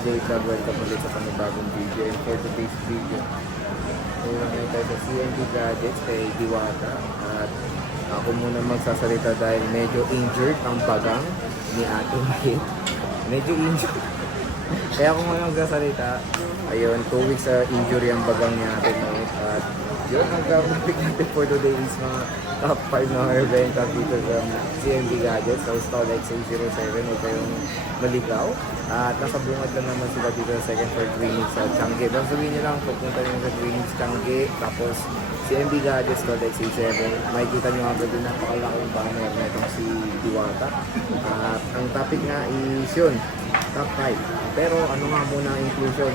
J-Vlog, welcome ulit sa panibagong video. And for today's video, ngayon tayo sa CNB Gadgets kay Diwata. At ako muna magsasalita dahil medyo injured ang bagang ni Ate Mahit. Medyo injured. Kaya ako muna magsasalita. Ayun, 2 weeks sa injury ang bagang ni Ate Mahit. At yun, ang topic natin for today is mga top 5 na benta dito sa CNB Gadgets. So, Stall X807, huwag kayong maligaw. At nasa bungad lang naman sila dito sa second floor clinic sa Changi. Bang sabihin nyo lang, pupunta nyo sa clinic sa Changi. Tapos, CNB Gadgets, Stall X87. Makikita nyo agad din napakalaking banner na itong si Diwata. At ang topic nga is yun, top 5. Pero ano nga muna ang inclusion?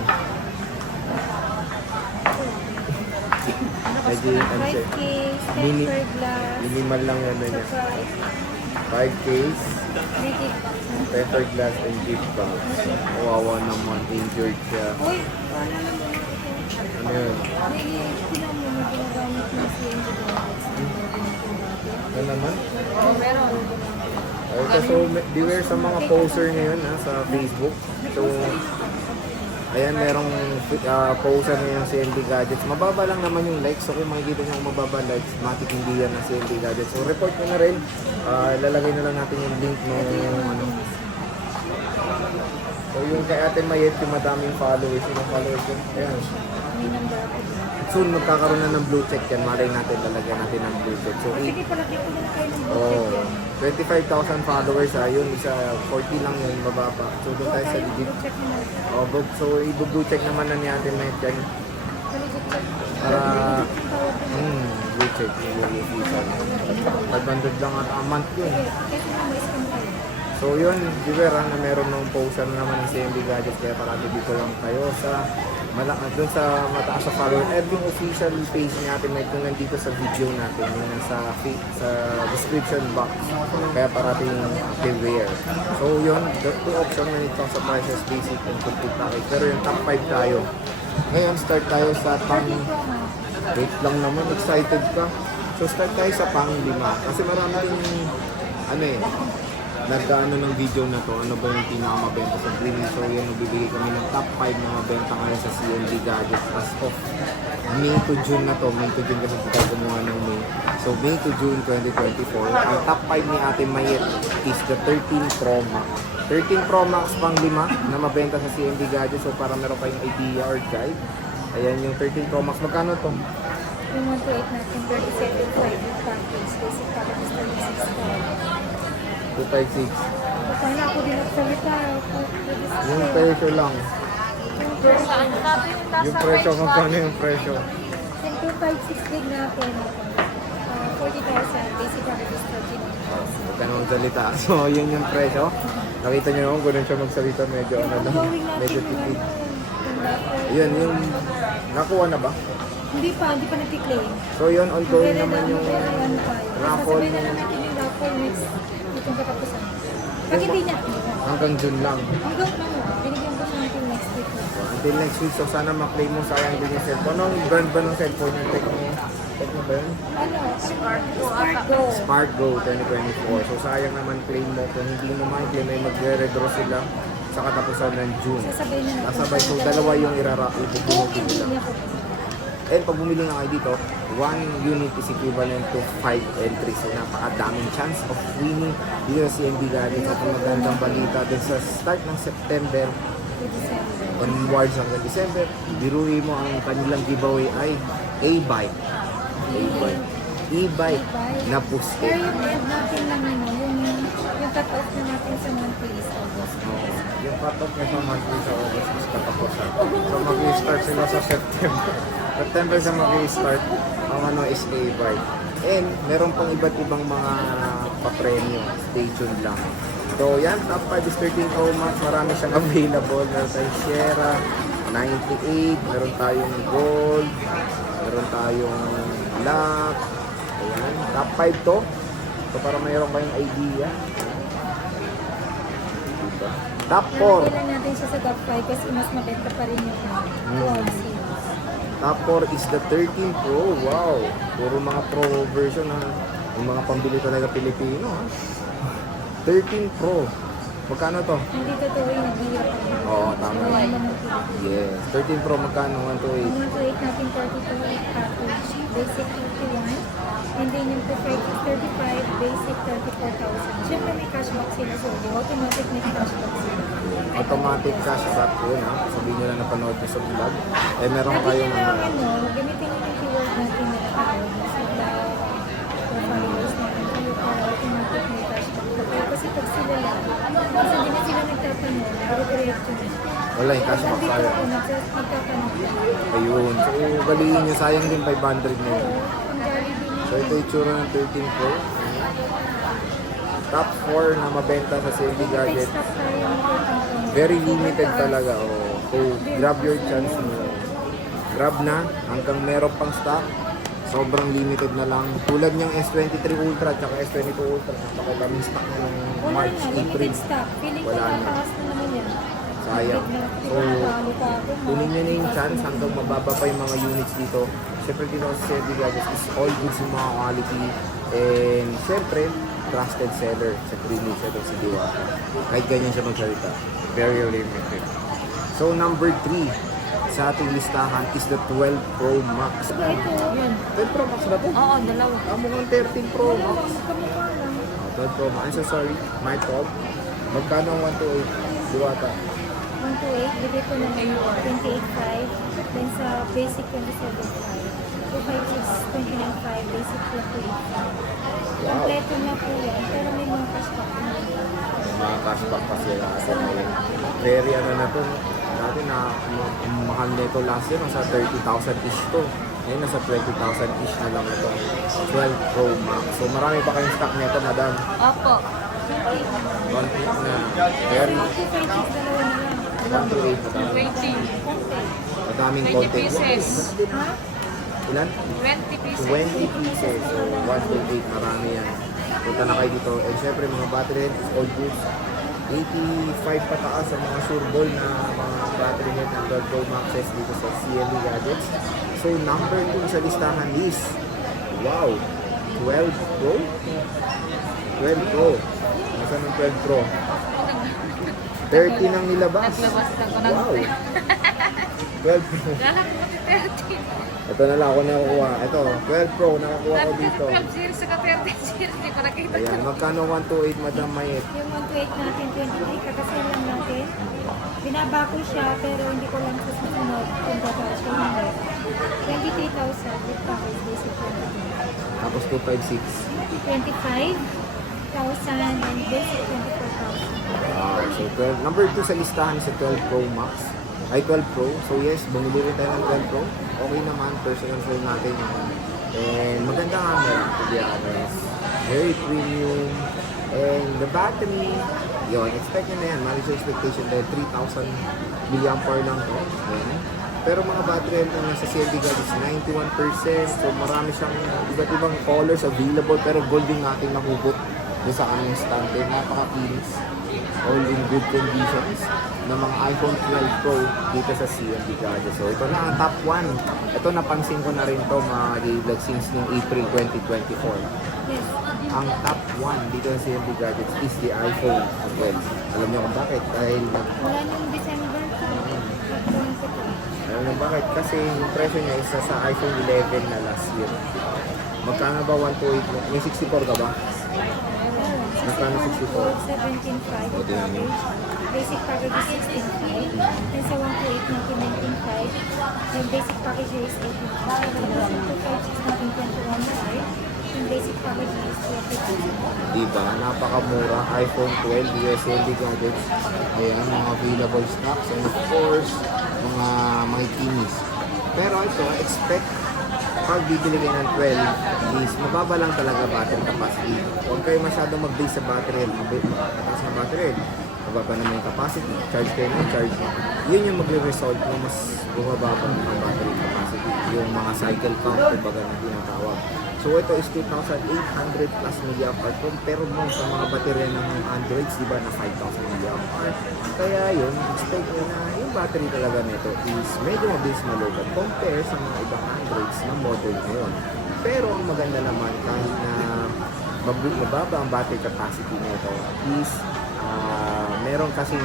Medyo ano siya, 5 case, tempered glass, minimal lang yan na niya. 5 case, tempered glass and gift box. Kawawa naman, injured siya. Uy, paano naman ito? Ano yun? Tinan mo na ginagamit ng CNG Gadgets. Ano naman? Meron. Okay, so beware sa mga poster ngayon sa Facebook. So, ayan, merong poster na yung CNB Gadgets. Mababa lang naman yung likes. So kung makikita nyo kung mababa likes, matik hindi yan ng CNB Gadgets. So report nyo na rin. Lalagay na lang natin yung link ng ano. So yung kay Ate Mayet, yung madaming followers. Yung followers yun. Ayan. May number ako dito. Soon magkakaroon na ng blue check yan. Malay natin, lalagyan natin ng blue check. So Sige, palagay ko na kayo ng budget yan. 25,000 followers. Yun, isa 40 lang yun, bababa. So doon tayo sa legit. Check mo na. So i-blue check naman na ni Ate Mayet yan. Para blue check yung visa. 500 lang at a month yun. Kasi na may scam kayo. So yun, beware na meron ng poster naman ng CNB Gadgets. Kaya parati dito lang kayo sa doon sa mataas sa follower. Every official page ni Ate Mike kung nandito sa video natin, yun sa description box. Kaya parating beware. So yun, the two option when it comes sa prices, basic and complete package. Pero yung top 5 tayo. Ngayon, start tayo sa wait lang naman, excited ka. So start tayo sa pang 5. Kasi marami din, nagkaano ng video na to, ano ba yung pinakamabenta sa Green. So yun, nagbibigay kami ng top 5 na mabenta ngayon sa CNB Gadgets as of May to June na to. May to June kasi tayo gumawa ng May. So May to June 2024. Ang top 5 ni Ate Mayet is the 13 Pro Max. 13 Pro Max pang 5 na mabenta sa CNB Gadgets. So para meron kayong idea or guide. Ayan yung 13 Pro Max. Magkano to? Yung 128 natin, 37.5 yung package. Basic package na yung 6.5. 256. Paano ako din nagsalita? Yung presyo lang. Yung presyo, magkano yung presyo? Yung 256 gig natin, 40,000. Basic package na Huwag ka na magsalita. So, yun yung presyo. Nakita nyo naman, kung siya magsalita, medyo ano lang. Medyo tipid. Yun, yung nakuha na ba? Hindi pa nag-claim. So, yun, ongoing naman yung raffle. Sasabihin na lang natin yung raffle next itong katapusan. Pag hindi niya, Hanggang June lang. hanggang binigyan ko natin next week. Until next week, so sana maklaim mo sayang din yung cellphone. Anong brand ba ng cellphone yung Tecno ba yun? Ano? Spark Go. Smart Go 2024. So sayang naman claim mo. Kung hindi mo ma-claim, ay magre-redraw sila sa katapusan ng June. Sasabihin na natin. Kasabay, so dalawa yung Kung ibubunod hindi nila. niya po. And pag bumili nga kayo dito, 1 unit is equivalent to 5 entries. So napakadaming chance of winning dito sa CNB Gadgets. At ang magandang balita din sa start ng September onwards hanggang December, biruin mo ang kanilang giveaway ay A-Bike. E-Bike na Pero puste. yung end natin lang yung cut-off na natin sa monthly is August. Yung cut-off na sa monthly sa August is katapusan. So mag-start sila sa September. September sa mag-start, ang ano is A-Bike. And meron pang iba't ibang mga papremyo. Stay tuned lang. So yan, top 5 is 13 Pro Max. Marami siyang available. Meron tayong Sierra 98. Meron tayong Gold. Meron tayong Black. Ayan, top 5 to. So para mayroon kayong idea. Diba? Top 4. Kailan natin siya sa top 5 kasi mas mabenta pa rin yung Gold series. Top 4 is the 13 Pro. Wow! Puro mga Pro version ha. Yung mga pambili talaga Pilipino ha. 13 Pro. Magkano to? Hindi totoo yung naghihirap ako. Oo, tama. Yes. 13 Pro magkano? 1 to 8. Ang 128 natin 32 package, basic 51. And then yung preferred is 35, basic 34,000. Siyempre may cashback sila, so automatic may cashback sila. Automatic cashback yun ha. Sabihin nyo lang napanood nyo sa vlog. Eh meron Lagi kayong nyo lang, gamitin nyo yung keyword natin na account sa vlog or followers natin kayo para automatic may cashback pa kayo. Kasi pag sila lang, kasi hindi na sila nagtatanong, nag-react yun. wala yung cashback Nandito tayo. ako, nagtatanong ko. Ayun. So balihin nyo, sayang din 500 na yun. Oo, ang Jollibee So ito yung itsura ng 13 Pro. Top 4 na mabenta sa CMB Gadget. Stock tayo ng 13 Pro. Very limited talaga. Oh. So grab your chance mo. Grab na hanggang meron pang stock. Sobrang limited na lang. Tulad niyang S23 Ultra at S22 Ultra. Napakadaming stock na ng Wala March, na, April. limited stock. Feeling ko Wala na. tataas na naman yan. Sayang. So, kunin nyo na yung chance hanggang mababa pa yung mga units dito. Siyempre dito sa CMB Gadgets is all goods yung mga quality. And siyempre, trusted seller sa Greenwich ito si Diwata. Kahit ganyan siya magsalita. Very limited. So number 3 sa ating listahan is the 12 Pro Max. Ito, yan. 12 Pro Max na to? Oo, dalawa. Mukhang 13 Pro Wala Max. lang, magkamukha lang. 12 Pro Max. I'm so sorry. My fault. Magkano ang 128? Diwata. 128, bigay ko na ng 28.5. Then sa basic 27.5. 256, 29.5, basic 28.5. Kompleto na po yan, pero may mga cashback na. Mga cashback pa sila kasi ngayon. Very ano na to. Dati na mahal nito last year, nasa 30,000 ish to. Ngayon nasa 20,000 ish na lang ito. 12 Pro Max. So marami pa kayong stock nito, madam. Opo. One pick na. Very 256, dalawa na lang. 1 to 8 madam. 20. Madaming 20 content. pieces. Ha? Ilan? 20 pieces. 20 pieces. So 1 to 8, marami yan. Punta na kayo dito. And syempre mga battery head is all goods. 85 pataas sa mga surbol na mga battery head ng 12 Pro Maxes dito sa CMB Gadgets. So number 2 sa listahan is, wow, 12 Pro? 12 Pro. Nasaan ang 12 Pro? 30 nang nilabas. Naglabas ako ng Wow. 12 Pro. Kala ko 30. Ito na lang ako nakukuha. Ito, 12 Pro nakakuha ko dito. 12 series saka 30 series. Hindi ko nakita. Ayan, magkano 128 Madam Mayet? Yung 128 natin, 23, kakasal lang natin. Binaba ko siya, pero hindi ko lang susunod kung babawas ko hindi. 23,000 with package, basic 23. Tapos 256. 25,000 and basic 24,000. Wow. So 12, number 2 sa listahan sa 12 Pro Max. Ay 12 Pro. So yes, bumili rin tayo ng 12 Pro. Okay naman, personal phone natin yun. And maganda nga meron, to be honest. Very premium. And the battery, yun, expect nyo na yan. Manage your expectation dahil 3,000 mAh lang to. Ayan. Pero mga battery ito nasa CMB Gadgets 91%. So marami siyang iba't ibang colors available. Pero gold yung ating nahugot doon sa kanyang stand. Napaka-kinis. All in good conditions ng mga iPhone 12 Pro dito sa CMB Gadgets. So ito na ang top 1. Ito napansin ko na rin to mga vlog since noong April 2024. Yes. Ang top 1 dito sa CMB Gadgets is the iPhone 12. Alam niyo kung bakit? Dahil Wala nung December to. Pagkaroon ko to. alam niyo bakit? Kasi yung presyo niya isa sa iPhone 11 na last year. Magkano ba 128 mo? May 64 ka ba? Magkano 64? 17.5 with package. Basic package is 16.5. And sa 128 natin 19.5. Yung basic package is 18.5. Tapos yung 256 natin 21.5. Yung basic package is 20.5. Diba? Napakamura. iPhone 12 USLD Gadgets. Ayan, mga available stocks. And of course, mga kinis. Pero ito, expect pag bibili kayo ng 12 is mababa lang talaga battery capacity. Huwag kayo masyadong mag-base sa battery health. Mataas na battery health. Mababa naman yung capacity. Charge kayo ng charge. Yun yung magre-result na mas bumababa ang battery capacity. Yung mga cycle count, kumbaga na tinatawag. So ito is 2,800 plus mAh. Compare mo sa mga baterya ng Androids, di ba, na 5,000 mAh. Kaya yun, expect nyo na yung battery talaga nito is medyo mabilis malobat compare sa mga ibang Androids na model ngayon. Pero ang maganda naman, kahit na mababa ang battery capacity nito is Meron kasing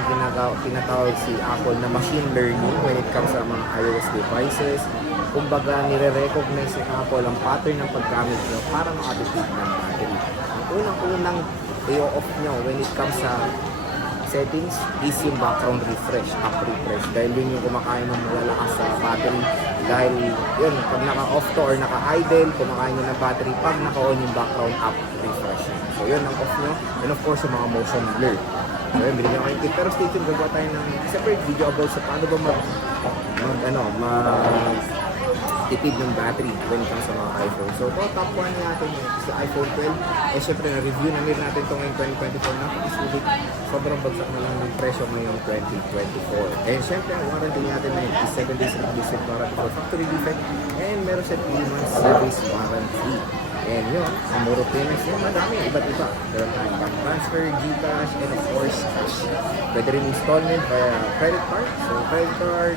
tinatawag si Apple na machine learning when it comes sa mga iOS devices. Kumbaga, nire-recognize ni Apple ang pattern ng paggamit nyo para makatipid ng battery. Ang unang-unang i-off nyo when it comes sa settings is yung background refresh, app refresh. Dahil yun yung kumakain ng malalakas sa battery. Dahil yun, pag naka-off to or naka-idle, kumakain nyo ng battery pag naka-on yung background app refresh. So yun ang off nyo. And of course, yung mga motion blur. So yun, bilhin nyo kayong tip. Pero stay tuned, gagawa tayo ng separate video about sa paano ba tipid ng battery when it comes sa mga iPhone. So, ito, top 1 natin sa iPhone 12. Eh, syempre, na-review na natin ito ngayong 2024 na. Isulit, sobrang bagsak na lang yung presyo ngayong 2024. And syempre, ang warranty natin na is 7 days replacement warranty for factory defect. And meron siya 3 months service warranty. And yun, ang muro payments yun, madami, iba't iba. Meron tayong bank transfer, GCash, and of course, cash. Pwede rin installment via credit card. So, credit card,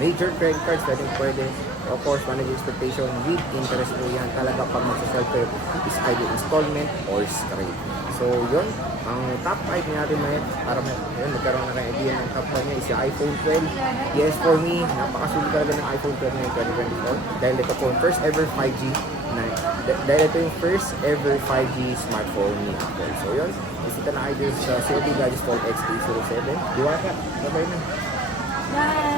major credit cards, pwede. Of course, manage expectation with interest po yan. Talaga pag magsasal kayo, is either installment or straight. So, yun. Ang top 5 natin ngayon, para magkaroon na kayo idea ng top 5 niya is yung iPhone 12. Yes, for me, napakasulit talaga ng iPhone 12 ngayon 2024. Dahil ito po yung first ever 5G dahil ito yung first ever 5G smartphone ni Apple. So, yun. Bisita na kayo sa COD Gadgets Talk X307. Diwata. Bye-bye na. Bye!